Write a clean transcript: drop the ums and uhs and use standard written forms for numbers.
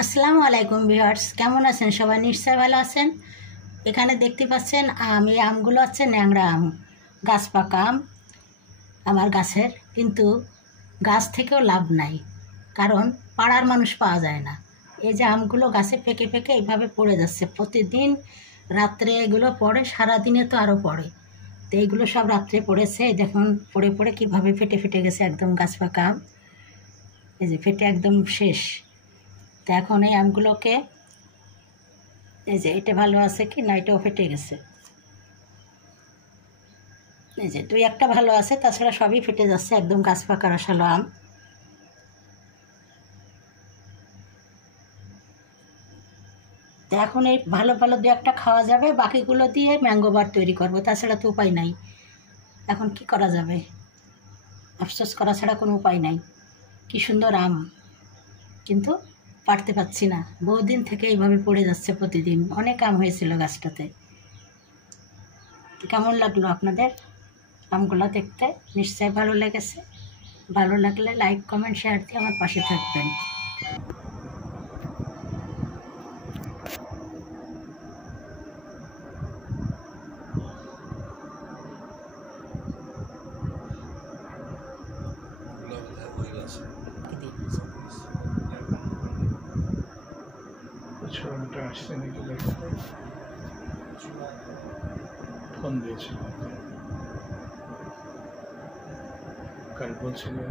আসসালামু আলাইকুম ভিউয়ার্স, কেমন আছেন সবাই? নিশ্চয়ই ভালো আছেন। এখানে দেখতে পাচ্ছেন এই আমগুলো হচ্ছে ন্যাংরা আম, গাছ পাকা আম আমার গাছের, কিন্তু গাছ থেকেও লাভ নাই, কারণ পাড়ার মানুষ পাওয়া যায় না। এই যে আমগুলো গাছে পেকে পেকে এইভাবে পড়ে যাচ্ছে, প্রতিদিন রাত্রে এগুলো পড়ে, সারাদিনে তো আরও পড়ে। তো এইগুলো সব রাত্রে পড়েছে, দেখুন পড়ে পড়ে কীভাবে ফেটে ফেটে গেছে, একদম গাছ পাকা আম, এই যে ফেটে একদম শেষ। তো এখন এই আমগুলোকে, এই যে এটা ভালো আছে কি না, এটাও ফেটে গেছে, এই যে দুই একটা ভালো আছে, তাছাড়া সবই ফেটে যাচ্ছে, একদম গাছ পাকা রসালো আম। তো এখন এই ভালো ভালো দু একটা খাওয়া যাবে, বাকিগুলো দিয়ে ম্যাঙ্গো বার তৈরি করবো, তাছাড়া তো উপায় নাই। এখন কি করা যাবে, আফসোস করা ছাড়া কোনো উপায় নাই। কি সুন্দর আম, কিন্তু পারতে পারছি না, বহুদিন থেকে এইভাবে পড়ে যাচ্ছে প্রতিদিন। অনেক আম হয়েছিল গাছটাতে। কেমন লাগলো আপনাদের আমগুলো দেখতে? নিশ্চয়ই ভালো লেগেছে। ভালো লাগলে লাইক, কমেন্ট, শেয়ার দিয়ে আমার পাশে থাকবেন। ছোটটা আসছে নাকি দেখতে, ফোন দিয়েছিল, কাল বলছিলেন